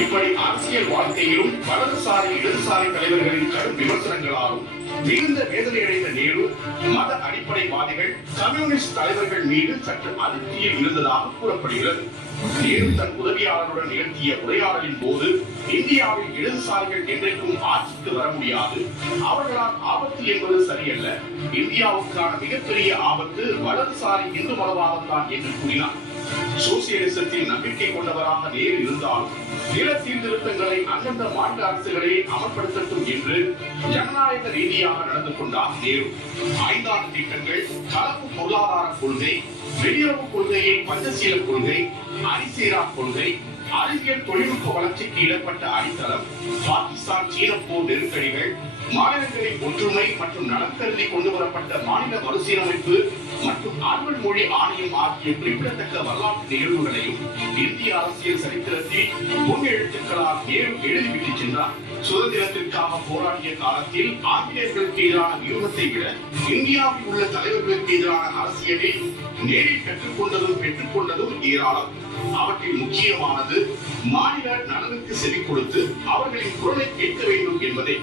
இப்படி அரசியல் வாழ்க்கையிலும் வலதுசாரி இடதுசாரி தலைவர்களின் கடும் விமர்சனங்களாலும் மிகுந்த வேதனையடைந்த நேரு மத அடிப்படைவாதிகள் கம்யூனிஸ்ட் தலைவர்கள் மீது சற்று அதிருப்தியில் இருந்ததாக கூறப்படுகிறது. நேரு தன் உதவியாளருடன் நிகழ்த்திய உரையாடலின் போது இந்தியாவில் இடதுசாரிகள் என்றைக்கும் ஆட்சிக்கு வர முடியாது. அவர்களால் ஆபத்து என்பது சரியல்ல. இந்தியாவுக்கான மிகப்பெரிய ஆபத்து வலதுசாரி இந்து மதவாதம் தான் என்று கூறினார். சோசியலிசத்தில் நம்பிக்கை கொண்டவராக நேரு இருந்தாலும் நில சீர்திருத்தங்களை அந்தந்த மாநில அரசுகளே அமல்படுத்தட்டும் என்று ஜனநாயக ரீதியாக நடந்து கொண்டார் நேரு. ஐந்தாண்டு திட்டங்கள் கலப்பு பொருளாதார கொள்கை வெளியுறவு கொள்கையை பஞ்சசீல கொள்கை அரிசீரா கொள்கை அறிவியல் தொழில்நுட்ப வளர்ச்சிக்கு இடப்பட்ட அடித்தளம் பாகிஸ்தான் சீன போர் நெருக்கடிகள் மாநிலங்களின் ஒற்றுமை மற்றும் நலன் கருதி கொண்டு வரப்பட்ட மாநில மறுசீரமைப்பு மற்றும் ஆண்கள் மொழி ஆணையம் ஆகிய குறிப்பிடத்தக்க வரலாற்று நிகழ்வுகளையும் இந்திய அரசியல் சரித்திரத்தில் முன்னெழுத்துக்களால் நேரும் எழுதிவிட்டு சென்றார். சுதந்திரத்திற்காக போராடிய காலத்தில் ஆங்கிலேயர்களுக்கு எதிரான வியூகத்தை விட இந்தியாவில் உள்ள தலைவர்களுக்கு எதிரான அரசியலில் நேரில் கற்றுக்கொண்டதும் பெற்றுக்கொண்டதும் ஏராளம். அவற்றில் முக்கியமானது மாநில நலனுக்கு செவி கொடுத்து அவர்களின் குரலை கேட்க வேண்டும் என்பதே.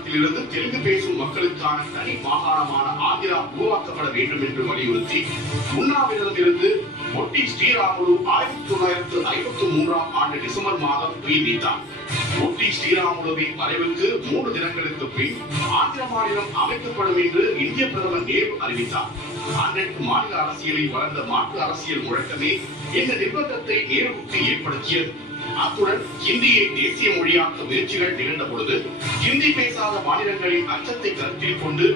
மாகாணத்திலிருந்து தெலுங்கு பேசும் மக்களுக்கான தனி மாகாணமான ஆந்திரா உருவாக்கப்பட வேண்டும் என்று வலியுறுத்தி உண்ணாவிரதமிருந்து ஒட்டி ஸ்ரீராமுலு ஆயிரத்தி தொள்ளாயிரத்து ஐம்பத்தி மூன்றாம் ஆண்டு டிசம்பர் மாதம் உயிர் நீத்தார் ஒட்டி ஸ்ரீராமுலுவின் மறைவுக்கு மூன்று தினங்களுக்கு பின் ஆந்திர மாநிலம் அமைக்கப்படும் என்று இந்திய பிரதமர் நேரு அறிவித்தார். அன்றைக்கு மாநில அரசியலில் வளர்ந்த மாற்று அரசியல் முழக்கமே இந்த நிர்பந்தத்தை நேருவுக்கு ஏற்படுத்தியது. அத்துடன் ஹிந்தியை தேசிய மொழியாக்க முயற்சிகள் நிகழ்ந்த பொழுது ஹிந்தி பேசாத மாநிலங்களின் அச்சத்தை கருத்தில் கொண்டு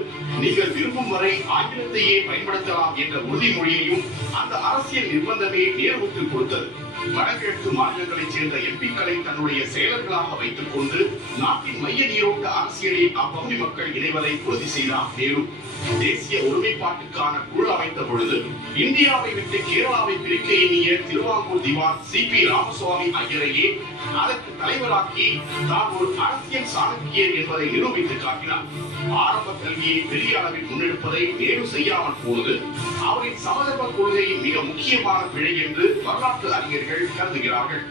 நீங்கள் விரும்பும் வரை ஆங்கிலத்தையே பயன்படுத்தலாம் என்ற உறுதிமொழியையும் அந்த அரசியல் நிர்பந்தமே நேர்வுக்கு கொடுத்தது. வடகிழக்கு மாநிலங்களைச் சேர்ந்த எம்பிக்களை தன்னுடைய செயலர்களாக வைத்துக் கொண்டு நாட்டின் மைய நீரோட்ட அரசியலில் அப்பகுதி மக்கள் இணைவதை உறுதி செய்தார் நேரு. தேசிய ஒருமைப்பாட்டுக்கான குழு அமைத்த பொழுது இந்தியாவை விட்டு கேரளாவை பிரிக்க எண்ணிய திருவாங்கூர் திவான் சி பி ராமசுவாமி ஐயர் ஐயரையே அதற்கு தலைவராக்கி தான் ஒரு அரசியல் சாணக்கியர் என்பதை நிரூபித்து காட்டினார். ஆரம்ப கல்வியை பெரிய அளவில் முன்னெடுப்பதை நேரு செய்யாமல் போனது அவரின் சமதர்ப கொள்கையின் மிக முக்கியமான பிழை என்று வரலாற்று அறிஞர்கள் கருதுகிறார்கள்.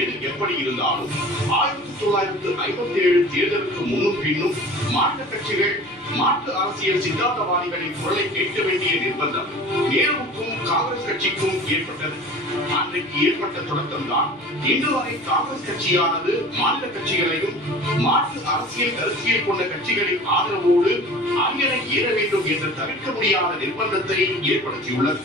எது எப்படி இருந்தாலும் ஆயிரத்தி தொள்ளாயிரத்து ஐம்பத்தி ஏழு தேர்தலுக்கு முன்னும் பின்னும் மாநில கட்சிகள் மாற்று அரசியல் சித்தாந்தவாதிகளின் குரலை கேட்க வேண்டிய நிர்பந்தம் நேருவுக்கும் காங்கிரஸ் கட்சிக்கும் ஏற்பட்டது. அன்றைக்கு ஏற்பட்ட தொடக்கம் தான் இன்று வரை காங்கிரஸ் கட்சியானது மாநில கட்சிகளையும் மாற்று அரசியல் கருத்தியல் கொண்ட கட்சிகளின் ஆதரவோடு அரியணை ஏற வேண்டும் என்று தவிர்க்க முடியாத நிர்பந்தத்தை ஏற்படுத்தியுள்ளது.